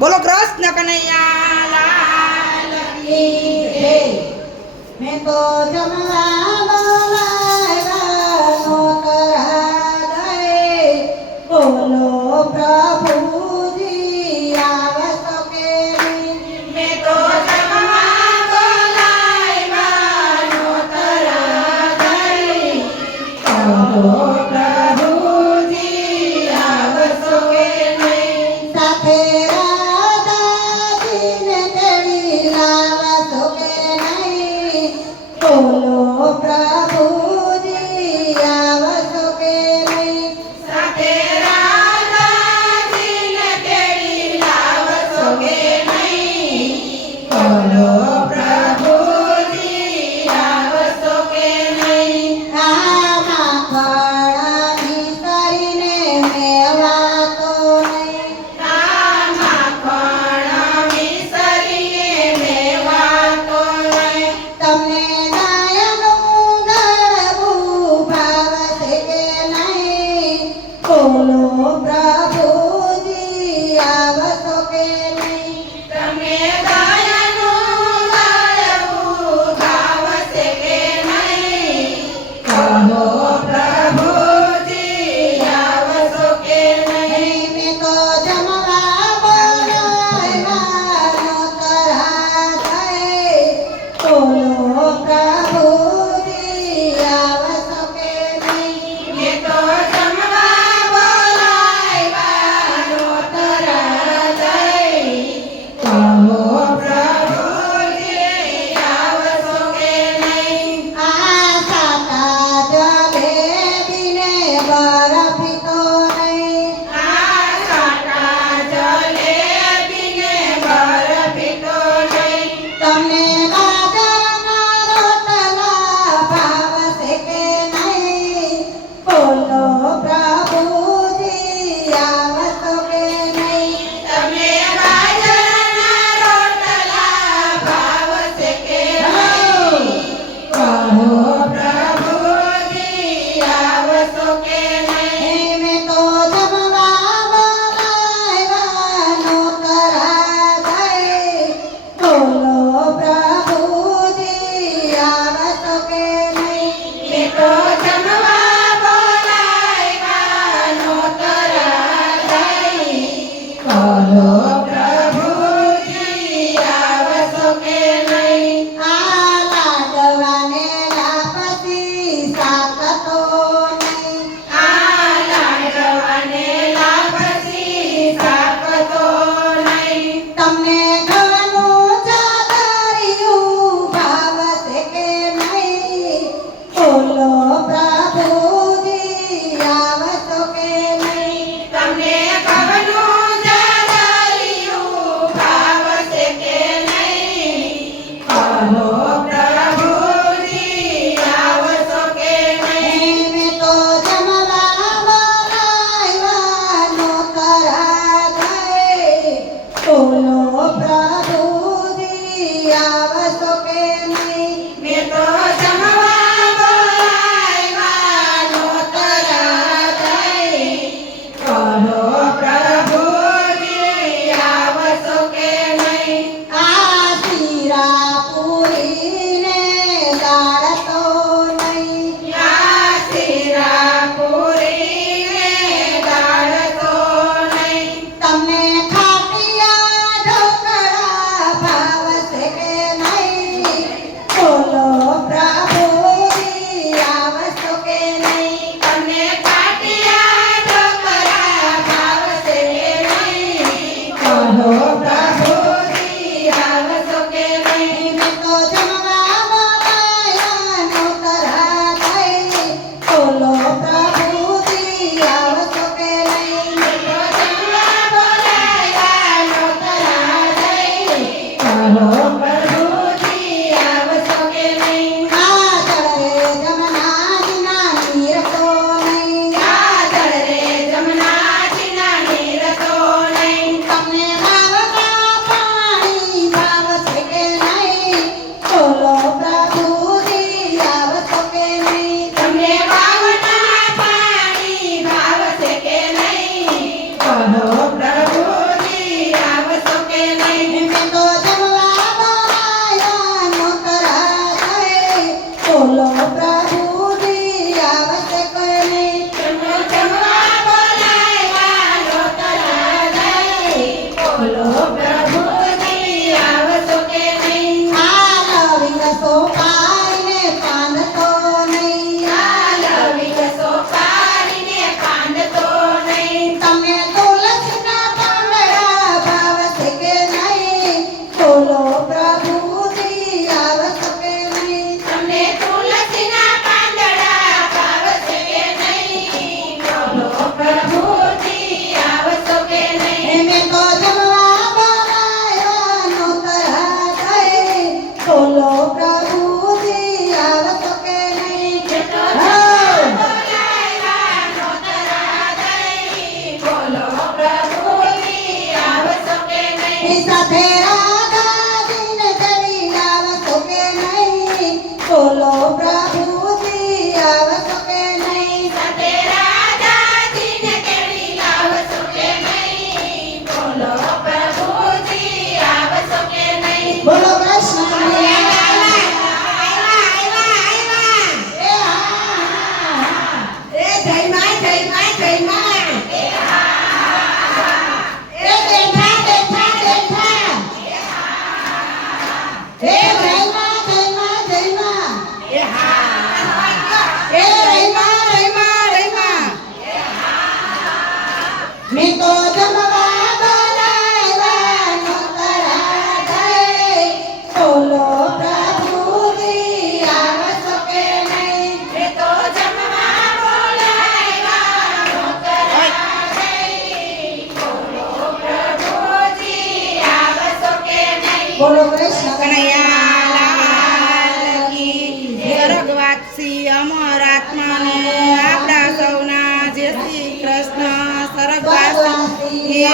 બોલો કૃષ્ણ કનૈયા લાલ કી જય. મેં તો જમવા બોલાવ્યા નોકરા દે બોલો પ્રભુજી આવશો કે નહીં. મેં તો જમવા બોલાવ્યા નોતરા દઈ બોલો પ્રભુજી આવશો કે નહીં. સાથે રાધાજીને તેડી લાવશો કે નહીં. બોલો પ્રભુજી આવશો કે નહીં. સાથે રાધાજીને તેડી લાવશો કે નહીં. બોલો પ્રભુજી આવશો કે નહીં. આમાં ફળાની કરીને મેવા તો નહીં. આમાં પણ વિસરીએ મેવાતો નહીં. તમને નયનું ગળવું ભાવશે કે નહીં. બોલો પ્રભુજી આવશો કે નહીં. તમને દયાનું દયાવું ભાવશે કે નહીં. કહો પ્રભુજી આવશો કે નહીં. મેં તો જમવા બોલાવ્યા નોતરા દે બોલો પ્રભુજી આવશો કે નહીં. મેં તો જમવા બોલાવ્યા નોતરા દઈ કહો પ્રભુજી આવશો કે નહીં. આ સાતા જલેબીને બરફી તો નહીં. આ સાટા જલેબીને બરફી તો નહીં. તમને બાજરાના રોટલા ભાવશે કે નહીં. બોલો પ્રભુજી આવશો કે નહીં. તમને બાજરાના રોટલા ભાવશે કે નહીં. કહો પ્રભુજી આવશો કે નહીં. મેં તો જમવા બોલાવ્યા નોતરા દે બોલો પ્રભુજી આવશો કે નહીં. મેં તો જમવા બોલાવ્યા નોતરા દઈ કહો પ્રભુજી આવશો કે નહીં. આ લાડવાને લાપસી શાક તો નહીં. આ લાડવાને લાપસી શાક તો નહીં. તમને ઘરનું ચાદરિયું ભાવશે કે નહીં. બોલો પ્રભુજી આવશો કે નહીં. તમને ઘરનું ચાદરિયું ભાવશે કે નહીં. કહો પ્રભુજી આવશો કે નહીં. મેં તો જમવા બોલાવ્યા નોતરા દે બોલો પ્રભુજી આવશો કે નહીં. મેં તો જમવા બોલાવ્યા નોતરા દઈ કહો પ્રભુજી આવશો કે નહીં. આ શીરા પૂરીને દાળ તો નહીં. આ શીરા પૂરીને દાળ તો નહીં. તમને ખાટિયા ઢોકળા ભાવશે કે નહીં. બોલો પ્રભુજી આવશો કે નહીં. તમને કાટિયા ઢોકળા ભાવશે કે નહીં. કહો પ્રભુજી આવશો કે નહીં. મેં તો જમવા બોલાવ્યા નોતરા દે બોલો પ્રભુજી આવશો કે નહીં. તો જમવા બોલાવ્યા નોતરા દઈ કહો પ્રભુજી આવશો કે નહીં. આ જળરે જમનાજીના નીર તો નહીં. કાજળ રે જમનાજીના નીર તો નહીં. તમને ભાવ બોલો પ્રભુજી આવશો કે નહીં? આલવિંગ સોપારીને પાંદતો નહીં. આલવિંગ સોપારીને પાંદતો નહીં. તમને તુલસીના પાંદડા ભાવશે કે નહીં? બોલો પ્રભુજી આવશો કે નહીં? તમને તુલસીના પાંદડા ભાવશે કે નહીં? બોલો પ્રભુજી આવશો કે નહીં? એમે તો જમવા બોલાવ્યાનો તરાટ થઈ. બોલો પ્રભુજી આવશો કે નહીં? બોલાવ્યાનો તરાટ થઈ. બોલો પ્રભુજી આવશો કે નહીં? સાથે રાધાજીને ચડી આવશો કે નહીં? બોલો પ્રભુજી આવશો કે નહીં? સાથે રાધાજીને તેડી લાવશો કે નહીં? બોલો પ્રભુજી આવશો કે નહીં? બોલો કૃષ્ણ એ એ જય માં જય માં જય માં એ બેઠા બેઠા બેઠા એ રહીમાં રહીમાં રહીમાં એ હા એ રહીમાં રહીમાં રહીમાં મેં તો જમવા બોલાવ્યાનો તરાટ થઈ. બોલો પ્રભુજી આવશો કે નહીં? એ તો જમવા બોલાવ્યાનો તરાટ થઈ. બોલો પ્રભુજી આવશો કે નહીં? બોલો કૃષ્ણ કનૈયાલાલ કી જય. સ્વર્ગવાસી અમર આત્માને આપણા સૌના જય શ્રી કૃષ્ણ. સ્વર્ગવાસી